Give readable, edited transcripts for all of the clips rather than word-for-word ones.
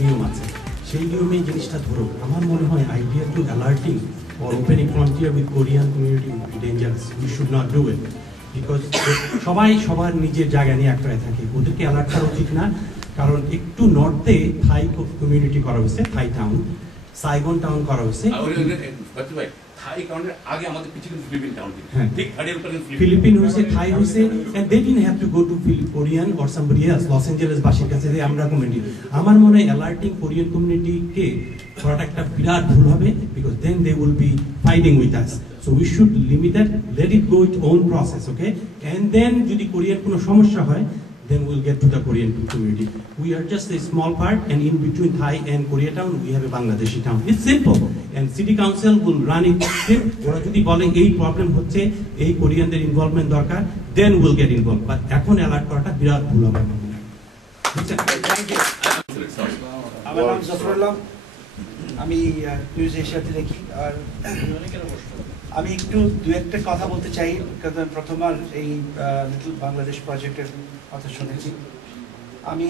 নিয়ম আছে, সেই নিয়মে এই জিনিসটা ধরুক। আমার মনে হয় idea to alerting or opening frontier with Korean community would be dangerous. We should not do it. Because সবাই সবার নিজের জায়গা নিয়ে একটাই থাকে, ওদেরকে অ্যালার্ট করা উচিত না। কারণ একটু নর্থে থাই কমিউনিটি করা হয়েছে, থাই টাউন, সাইগন টাউন করা হয়েছে। ফিলিপিন হয়েছে, থাই হয়েছে, and they didn't have to go to Korean or somebody else, Los Angeles বাসীর কাছে যে আমরা কমিউনিটি। আমার মনে হয় অ্যালার্টিং কোরিয়ান কমিউনিটিকে করাটা একটা বিরাট ভুল হবে, because then they will be fighting with us. So we should limit that, let it go its own process, okay? And then যদি কোরিয়ান কোনো সমস্যা হয়, then we'll get to the Korean community. We are just a small part, and in between Thai and Koreatown, we have a Bangladeshi town. It's simple, and city council will run it. ওরা যদি বলে এই problem হচ্ছে, এই কোরিয়ানদের involvement দরকার, then we'll get involved. But এখন alert করাটা বিরাট ভুল হবে। আমার নাম জফরুল্লাহ, আমি নিউজ এশিয়াতে দেখি। আর আমি একটু দু একটা কথা বলতে চাই, কারণ প্রথমবার এই লিটল বাংলাদেশ প্রজেক্টের কথা শুনেছি। আমি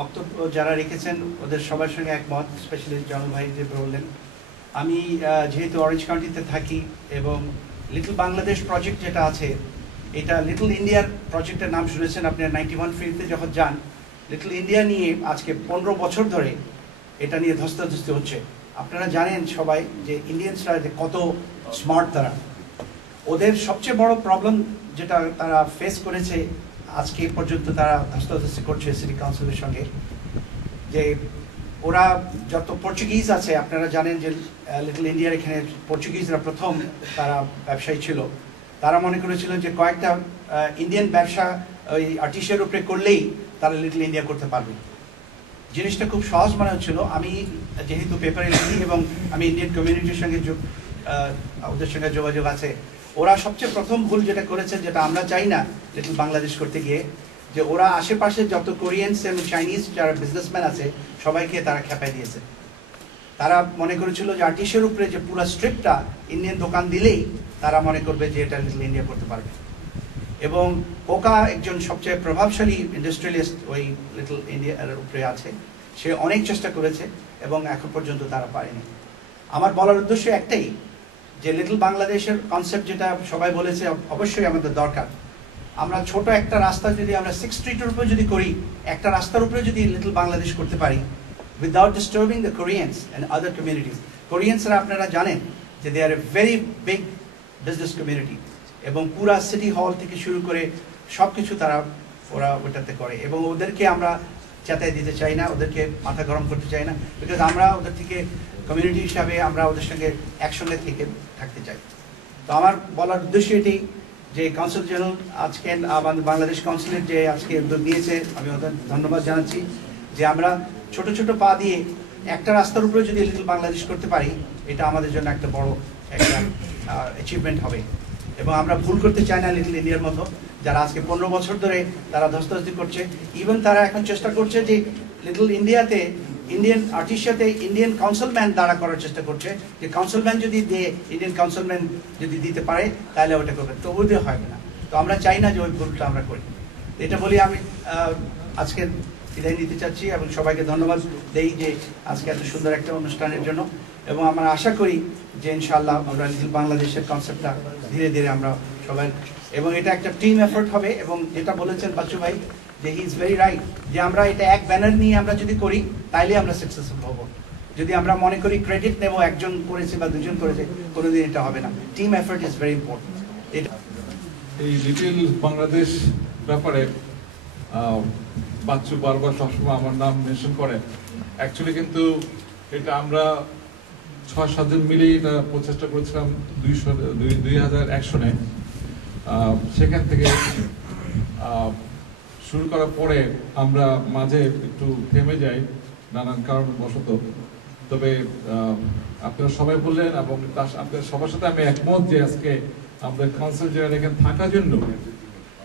বক্তব্য যারা রেখেছেন ওদের সবার সঙ্গে একমত, স্পেশালি জনল ভাই যে বললেন। আমি যেহেতু অরেঞ্জ কাউন্টিতে থাকি, এবং লিটল বাংলাদেশ প্রজেক্ট যেটা আছে, এটা লিটল ইন্ডিয়ার প্রজেক্টের নাম শুনেছেন আপনার। 91 ফিল্ডে যখন যান, লিটল ইন্ডিয়া নিয়ে আজকে 15 বছর ধরে এটা নিয়ে ধস্তাধস্তি হচ্ছে। আপনারা জানেন সবাই যে ইন্ডিয়ানসরা যে কত স্মার্ট তারা। ওদের সবচেয়ে বড় প্রবলেম যেটা তারা ফেস করেছে আজকে পর্যন্ত, তারা ধস্তাধস্তি করছে সিটি কাউন্সিলের সঙ্গে, যে ওরা যত পর্তুগিজ আছে, আপনারা জানেন যে লিটল ইন্ডিয়ার এখানে পর্তুগিজরা প্রথম তারা ব্যবসায়ী ছিল। তারা মনে করেছিল যে কয়েকটা ইন্ডিয়ান ব্যবসা ওই আর্টিসের উপরে করলেই তারা লিটল ইন্ডিয়া করতে পারবে। জিনিসটা খুব সহজ মনে হচ্ছিল। আমি যেহেতু পেপারে লিখি এবং আমি ইন্ডিয়ান কমিউনিটির সঙ্গে ওদের সঙ্গে যোগাযোগ আছে, ওরা সবচেয়ে প্রথম ভুল যেটা করেছে, যেটা আমরা চাই না লিটল বাংলাদেশ করতে গিয়ে, যে ওরা আশেপাশে যত কোরিয়ানস এবং চাইনিজ যারা বিজনেসম্যান আছে সবাইকে তারা খেপাই দিয়েছে। তারা মনে করেছিল যে আর্টিসের উপরে যে পুরো স্ট্রিপটা ইন্ডিয়ান দোকান দিলেই তারা মনে করবে যে এটা লিটল ইন্ডিয়া করতে পারবে। এবং কোকা একজন সবচেয়ে প্রভাবশালী ইন্ডাস্ট্রিয়ালিস্ট ওই লিটল ইন্ডিয়ার উপরে আছে, সে অনেক চেষ্টা করেছে এবং এখন পর্যন্ত তারা পারেনি। আমার বলার উদ্দেশ্য একটাই, যে লিটল বাংলাদেশের কনসেপ্ট যেটা সবাই বলেছে অবশ্যই আমাদের দরকার। আমরা ছোট একটা রাস্তা যদি আমরা 6 স্ট্রিটের উপরে যদি করি, একটা রাস্তার উপরে যদি লিটল বাংলাদেশ করতে পারি, without disturbing the Koreans and other communities. কোরিয়ানসরা আপনারা জানেন যে they are a very big business community, এবং পুরা সিটি হল থেকে শুরু করে সব কিছু ওরা ওটাতে করে, এবং ওদেরকে আমরা চেতাই দিতে চাই না, ওদেরকে মাথা গরম করতে চাই না, বিকজ আমরা ওদের থেকে কমিউনিটি হিসাবে আমরা ওদের সঙ্গে একসঙ্গে থাকতে চাই। তো আমার বলার উদ্দেশ্য এটাই যে কাউন্সিল জেনারেল আজকে বাংলাদেশ কাউন্সিলের যে আজকে উদ্যোগ নিয়েছে, আমি ওদের ধন্যবাদ জানাচ্ছি, যে আমরা ছোট ছোট পা দিয়ে একটা রাস্তার উপরে যদি লিটল বাংলাদেশ করতে পারি, এটা আমাদের জন্য একটা বড় একটা অ্যাচিভমেন্ট হবে। এবং আমরা ভুল করতে চাই না লিটল ইন্ডিয়ার মতো, যারা আজকে 15 বছর ধরে তারা ধস্তাধস্তি করছে। ইভেন তারা এখন চেষ্টা করছে যে লিটল ইন্ডিয়াতে ইন্ডিয়ান আর্টিস্টে ইন্ডিয়ান কাউন্সিলম্যান দাঁড়া করার চেষ্টা করছে, যে কাউন্সিলম্যান যদি দিয়ে ইন্ডিয়ান কাউন্সিলম্যান যদি দিতে পারে তাহলে ওটা করবে, তো ওদের হয় না। তো আমরা চাই না যে ওই ভুলটা আমরা করি। এটা বলি আমি আজকে বিদায় নিতে চাচ্ছি, এবং সবাইকে ধন্যবাদ দেই যে আজকে এত সুন্দর একটা অনুষ্ঠানের জন্য। এবং আমরা আশা করি যে ইনশাআল্লাহ আমরা লিটল বাংলাদেশের কনসেপ্টটা ধীরে ধীরে আমরা সবাই, এবং এটা একটা টিম এফোর্ট হবে। এবং যেটা বলেছেন বাচ্চু ভাই, যে হি ইজ ভেরি রাইট, যে আমরা এটা এক ব্যানার নিয়ে আমরা যদি করি তাইলে আমরা সাকসেসফুল হব। যদি আমরা মনে করি ক্রেডিট নেব একজন করেছে বা দুজন করেছে, কোনোদিন এটা হবে না। Team effort is very important. এই লিটল বাংলাদেশ ব্যাপারে বাচ্চু বারবার সবসময় আমার নাম মেনশন করে। অ্যাকচুয়ালি কিন্তু এটা আমরা 6-7 জন মিলেই এটা প্রচেষ্টা করেছিলাম 2001 সনে। সেখান থেকে শুরু করার পরে আমরা মাঝে একটু থেমে যাই নানান কারণবশত। তবে আপনারা সবাই বললেন, এবং আপনাদের সবার সাথে আমি একমত যে আজকে আমাদের কাউন্সিল জেনারেল এখানে থাকার জন্য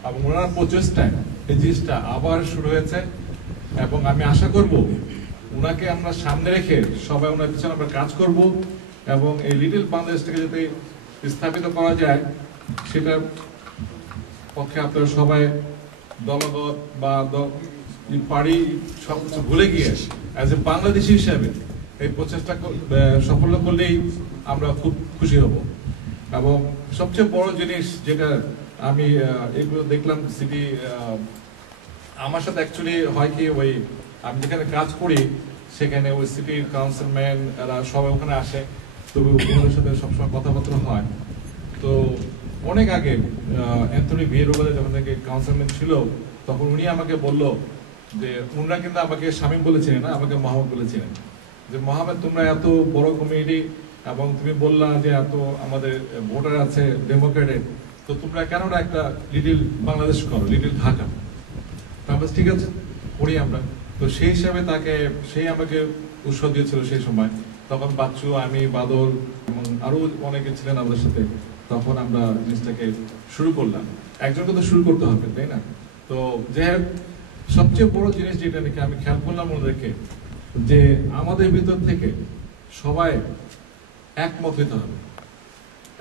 এবং ওনার প্রচেষ্টায় এই জিনিসটা আবার শুরু হয়েছে। এবং আমি আশা করব ওনাকে আমরা সামনে রেখে সবাই ওনার পিছনে আমরা কাজ করব, এবং এই লিটল বাংলাদেশটাকে যাতে স্থাপিত করা যায় সেটার পক্ষে আপনারা সবাই দলগত বা পারি সবকিছু ভুলে গিয়ে অ্যাজ এ বাংলাদেশি হিসাবে এই প্রচেষ্টা সাফল্য করলেই আমরা খুব খুশি হব। এবং সবচেয়ে বড় জিনিস যেটা আমি এগুলো দেখলাম সিটি আমার সাথে অ্যাকচুয়ালি হয় কি ওই আমি যেখানে কাজ করি সেখানে ওই সিটি কাউন্সিলম্যান এরা সবাই ওখানে আসে, তবে ওদের সাথে সবসময় কথাবার্তা হয়। তো অনেক আগে অ্যান্থনি ভিয়েরো বলে যখন থেকে কাউন্সিলম্যান ছিল তখন উনি আমাকে বলল যে উনারা কিন্তু আমাকে শামীম বলেছিলেন না, আমাকে মোহাম্মদ বলেছিলেন যে মোহাম্মদ তোমরা এত বড় কমিউনিটি এবং তুমি বললা যে এত আমাদের ভোটার আছে ডেমোক্রেটের, তো তোমরা কেন না একটা লিটল বাংলাদেশ করো, লিটল ঢাকা। তারপর ঠিক আছে করি আমরা। তো সেই হিসাবে তাকে সেই আমাকে উৎসাহ দিয়েছিল সেই সময়। তখন বাচ্চু, আমি, বাদল এবং আরো অনেকে ছিলেন আমাদের সাথে, তখন আমরা জিনিসটাকে শুরু করলাম। একজনকে তো শুরু করতে হবে, তাই না? তো যাই হোক, সবচেয়ে বড় জিনিস যেটা নাকি আমি খেয়াল করলাম ওদেরকে, যে আমাদের ভিতর থেকে সবাই একমত হতে হবে।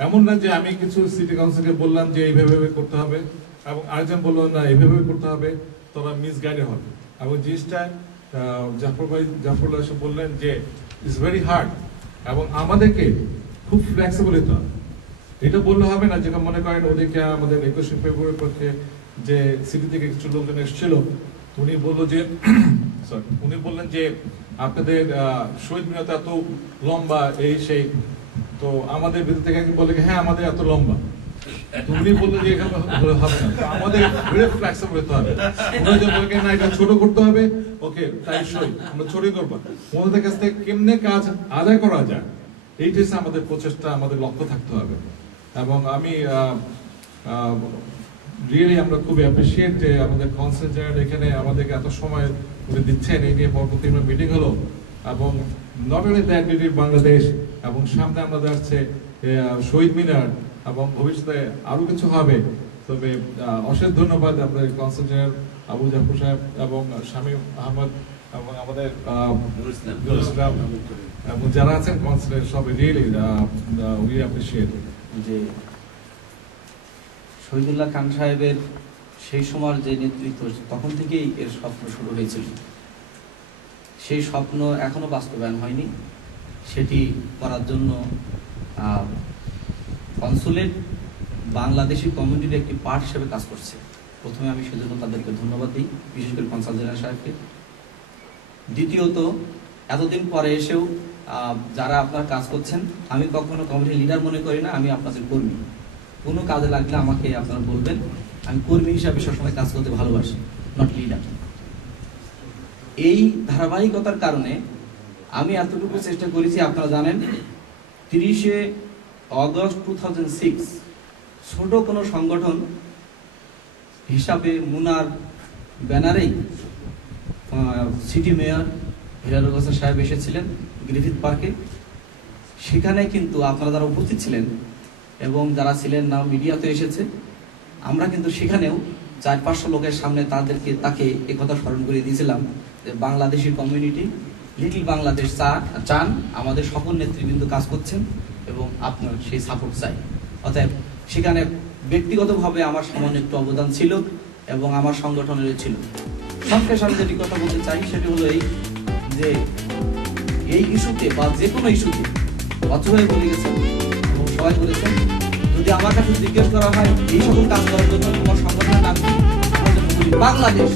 এমন না যে আমি কিছু সিটি কাউন্সিলকে বললাম যে এইভাবে করতে হবে এবং আরেকজন বললো না এইভাবে করতে হবে, তোরা মিসগাইডেড হবে। এবং জিনিসটা জাফরুল্লাহ এসে বললেন যে ইটস ভেরি হার্ড এবং আমাদেরকে খুব ফ্লেক্সিবল হতে হবে। এটা বললে হবে না যেটা মনে করেন ওদেরকে আমাদের 21শে ফেব্রুয়ারি পক্ষে যে সিটি থেকে কিছু লোকজন এসেছিল, উনি বললো যে উনি বললেন যে আপনাদের শহীদ মিনার এত লম্বা এই সেই, তো আমাদের ভিতর থেকে বলে হ্যাঁ আমাদের এত লম্বা, তুমি বললো যে এখানে হবে না, তো আমাদের ভেরি ফ্লেক্সিবল হতে হবে। ওনারা যে বলে না এটা ছোট করতে হবে, ওকে তাই সই আমরা ছোটই করবো। ওনাদের কাছ থেকে কেমনে কাজ আদায় করা যায় এইটা হচ্ছে আমাদের প্রচেষ্টা, আমাদের লক্ষ্য থাকতে হবে। এবং আমি রিয়েলি আমরা খুব অ্যাপ্রিশিয়েট যে আমাদের কনসাল জেনারেল এখানে আমাদেরকে এত সময় উনি দিচ্ছেন। এই নিয়ে পরবর্তী মিটিং হলো এবং not only that little Bangladesh এবং সামনে আমাদের আসছে শহীদ মিনার এবং ভবিষ্যতে আরো কিছু হবে। তবে অশেষ ধন্যবাদ আমাদের কনসাল জেনারেল আবু জাফর সাহেব এবং শামীম আহমদ এবং আমাদের ইসলাম এবং যারা আছেন কনসালের সবাই রিয়েলি উই অ্যাপ্রিশিয়েট। যে শহীদুল্লাহ খান সাহেবের সেই সময়ের যে নেতৃত্ব, তখন থেকেই এর স্বপ্ন শুরু হয়েছিল। সেই স্বপ্ন এখনো বাস্তবায়ন হয়নি। সেটি করার জন্য কনসুলেট বাংলাদেশি কমিউনিটির একটি পার্ট হিসেবে কাজ করছে। প্রথমে আমি সেজন্য তাদেরকে ধন্যবাদ দিই, বিশেষ করে কনসাল জেনারেল সাহেবকে। দ্বিতীয়ত, এতদিন পরে এসেও যারা আপনারা কাজ করছেন, আমি কখনো কমিটির লিডার মনে করি না, আমি আপনাদের কর্মী। কোনো কাজে লাগলে আমাকে আপনারা বলবেন, আমি কর্মী হিসাবে সবসময় কাজ করতে ভালোবাসি, নট লিডার। এই ধারাবাহিকতার কারণে আমি এতটুকু চেষ্টা করেছি। আপনারা জানেন 30শে অগস্ট 2006 ছোট কোনো সংগঠন হিসাবে মুনার ব্যানারেই সিটি মেয়র হেলালুল হাসান সাহেব এসেছিলেন গ্রিফিথ পার্কে। সেখানে কিন্তু আপনারা যারা উপস্থিত ছিলেন এবং যারা ছিলেন না মিডিয়াতে এসেছে, আমরা কিন্তু সেখানেও 400-500 লোকের সামনে তাকে একথা স্মরণ করে দিয়েছিলাম যে বাংলাদেশি কমিউনিটি লিটল বাংলাদেশ চান, আমাদের সকল নেতৃবৃন্দ কাজ করছেন এবং আপনার সেই সাপোর্ট চাই। অতএব সেখানে ব্যক্তিগতভাবে আমার সামান্য একটু অবদান ছিল এবং আমার সংগঠনের ছিল। সংক্ষেপে আমি যেটি কথা বলতে চাই সেটি হলো এই যে এই ইস্যুতে বা যে কোনো ইস্যুতে অথবাই বলে গেছেন এবং সবাই বলেছেন, যদি আমার কাছে জিজ্ঞেস করা হয় এই সকল কাজ করার জন্য তোমার সংগঠনের নাম কি, বাংলাদেশ